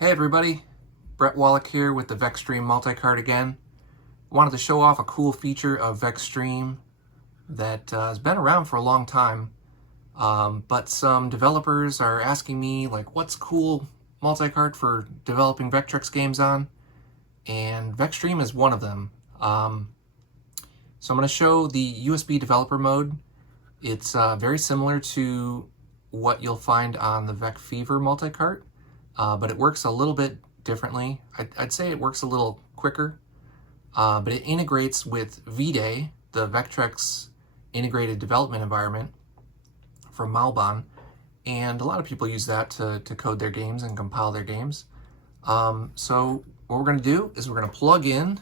Hey everybody, Brett Wallach here with the VEXTREME multi-card again. Wanted to show off a cool feature of VEXTREME that has been around for a long time, but some developers are asking me like, what's cool multi-card for developing Vectrex games on? And VEXTREME is one of them. So I'm going to show the USB developer mode. It's very similar to what you'll find on the VecFever multi-cart. But it works a little bit differently. I'd say it works a little quicker, but it integrates with VDay, the Vectrex integrated development environment from Malbon, and a lot of people use that to code their games and compile their games. So what we're going to do is we're going to plug in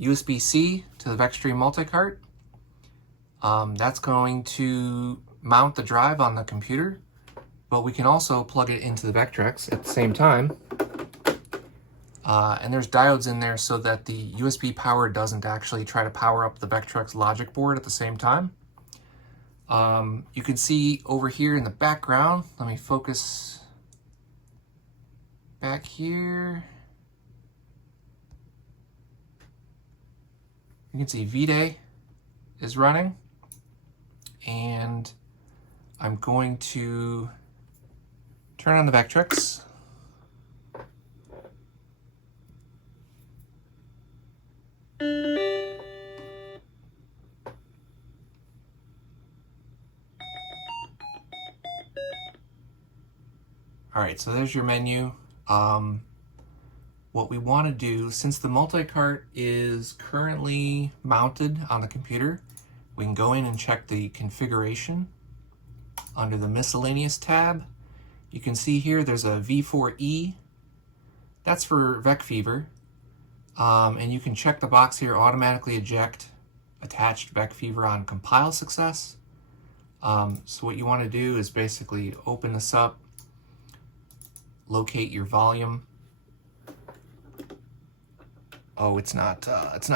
USB-C to the VEXTREME multi-cart. That's going to mount the drive on the computer, but we can also plug it into the Vectrex at the same time. And there's diodes in there so that the USB power doesn't actually try to power up the Vectrex logic board at the same time. You can see over here in the background, let me focus back here. You can see VDay is running, and I'm going to turn on the Vectrex. All right, so there's your menu. What we want to do, since the multi-cart is currently mounted on the computer, we can go in and check the configuration under the miscellaneous tab. You can see here there's a V4E. That's for VecFever. And you can check the box here, automatically eject attached VecFever on compile success. So what you want to do is basically open this up, locate your volume. Oh, it's not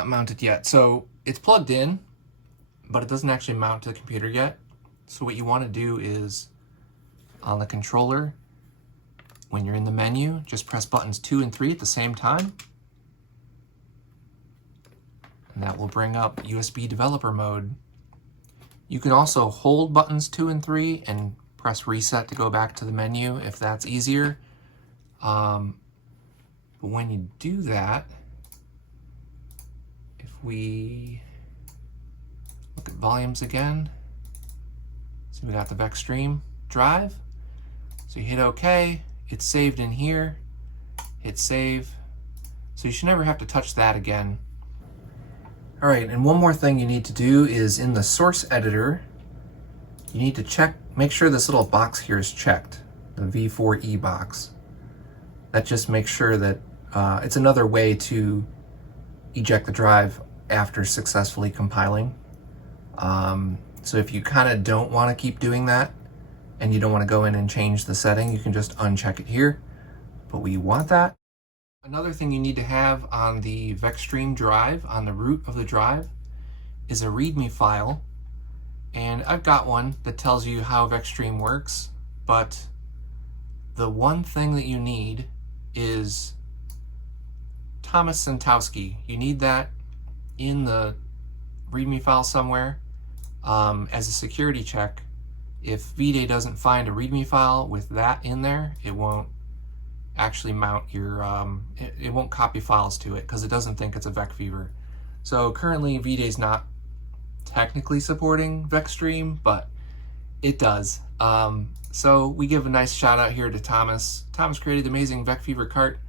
mounted yet. So it's plugged in, but it doesn't actually mount to the computer yet. So what you want to do is on the controller, when you're in the menu, just press buttons 2 and 3 at the same time. And that will bring up USB developer mode. You can also hold buttons 2 and 3 and press reset to go back to the menu if that's easier. But when you do that, if we look at volumes again, so we got the VEXTREME drive. So you hit OK, it's saved in here, hit save. So you should never have to touch that again. All right, and one more thing you need to do is in the source editor, you need to make sure this little box here is checked, the V4E box. That just makes sure that it's another way to eject the drive after successfully compiling. So if you kind of don't want to keep doing that and you don't want to go in and change the setting, you can just uncheck it here, but we want that. Another thing you need to have on the VEXTREME drive, on the root of the drive, is a README file. And I've got one that tells you how VEXTREME works, but the one thing that you need is Thomas Santowski. You need that in the README file somewhere as a security check. If VDay doesn't find a README file with that in there, it won't actually mount your, it won't copy files to it because it doesn't think it's a VecFever. So currently VDay's not technically supporting VEXTREME, but it does. So we give a nice shout out here to Thomas. Thomas created the amazing VecFever cart,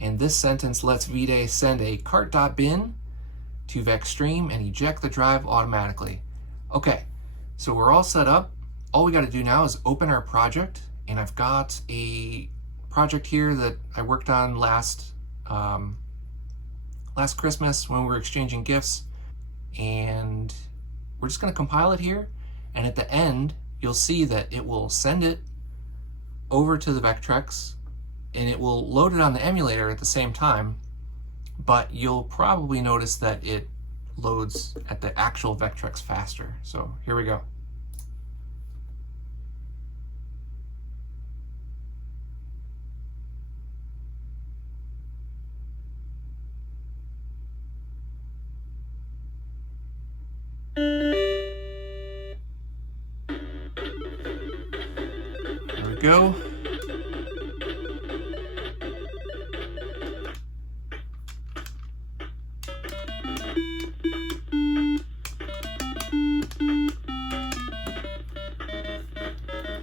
and this sentence lets VDay send a cart.bin to VEXTREME and eject the drive automatically. Okay, so we're all set up. All we got to do now is open our project, and I've got a project here that I worked on last Christmas when we were exchanging gifts, and we're just going to compile it here, and at the end you'll see that it will send it over to the Vectrex and it will load it on the emulator at the same time, but you'll probably notice that it loads at the actual Vectrex faster. So here we go. There we go.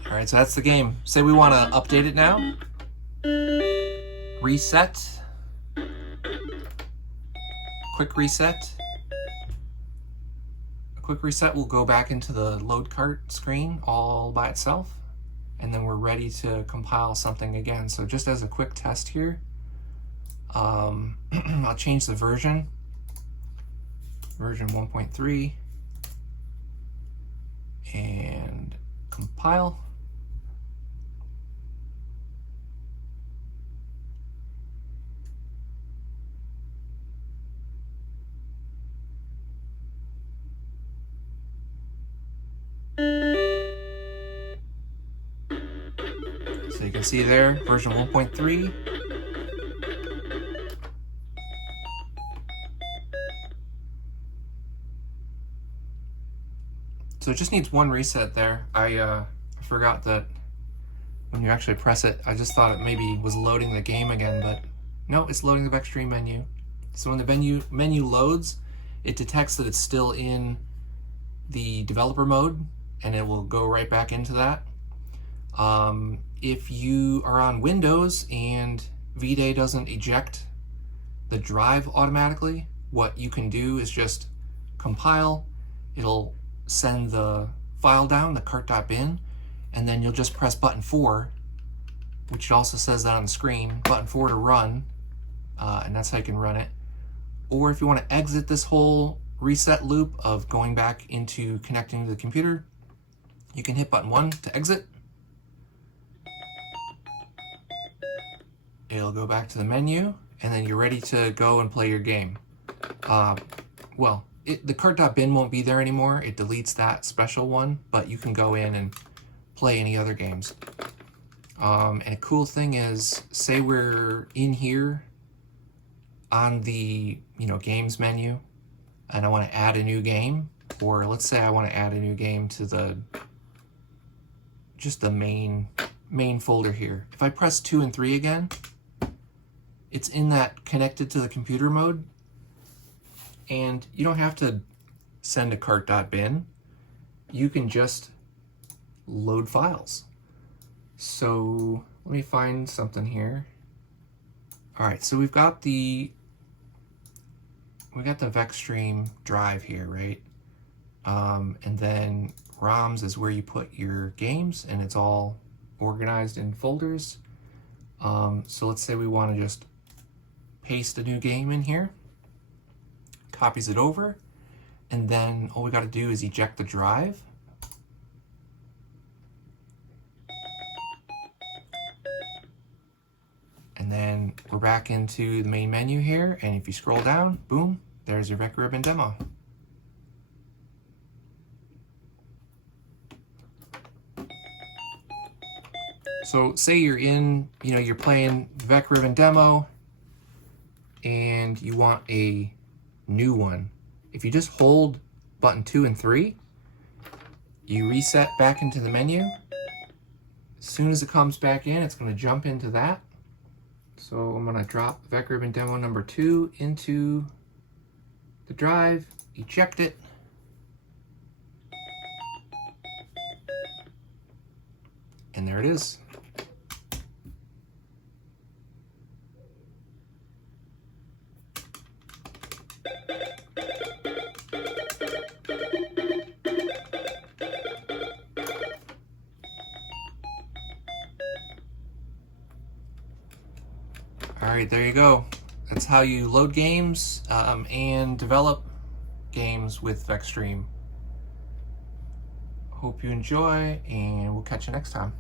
All right, so that's the game. Say we want to update it now. Reset. Quick reset. A quick reset will go back into the load cart screen all by itself, and then we're ready to compile something again. So just as a quick test here, I'll change the version 1.3, and compile. So you can see there, version 1.3. So it just needs one reset there. I forgot that when you actually press it, I just thought it maybe was loading the game again, but no, it's loading the VEXTREME menu. So when the menu loads, it detects that it's still in the developer mode, and it will go right back into that. If you are on Windows and VDay doesn't eject the drive automatically, what you can do is just compile. It'll send the file down, the cart.bin, and then you'll just press button 4, which it also says that on the screen, button 4 to run, and that's how you can run it. Or if you want to exit this whole reset loop of going back into connecting to the computer, you can hit button 1 to exit. It'll go back to the menu, and then you're ready to go and play your game. The cart.bin won't be there anymore. It deletes that special one, but you can go in and play any other games. And a cool thing is, say we're in here on the games menu, and I want to add a new game, or let's say I want to add a new game to the main folder here. If I press 2 and 3 again, it's in that connected to the computer mode, and you don't have to send a cart.bin. You can just load files. So let me find something here. All right, so we've got the VEXTREME drive here, right? And then ROMs is where you put your games, and it's all organized in folders. So let's say we want to just paste a new game in here, copies it over, and then all we got to do is eject the drive. And then we're back into the main menu here, and if you scroll down, boom, there's your VecRibbon demo. So say you're in, you're playing VecRibbon demo, and you want a new one. If you just hold button 2 and 3, you reset back into the menu. As soon as it comes back in, it's going to jump into that. So I'm going to drop VecRibbon demo number 2 into the drive, eject it, and there it is. All right, there you go. That's how you load games and develop games with VEXTREME. Hope you enjoy, and we'll catch you next time.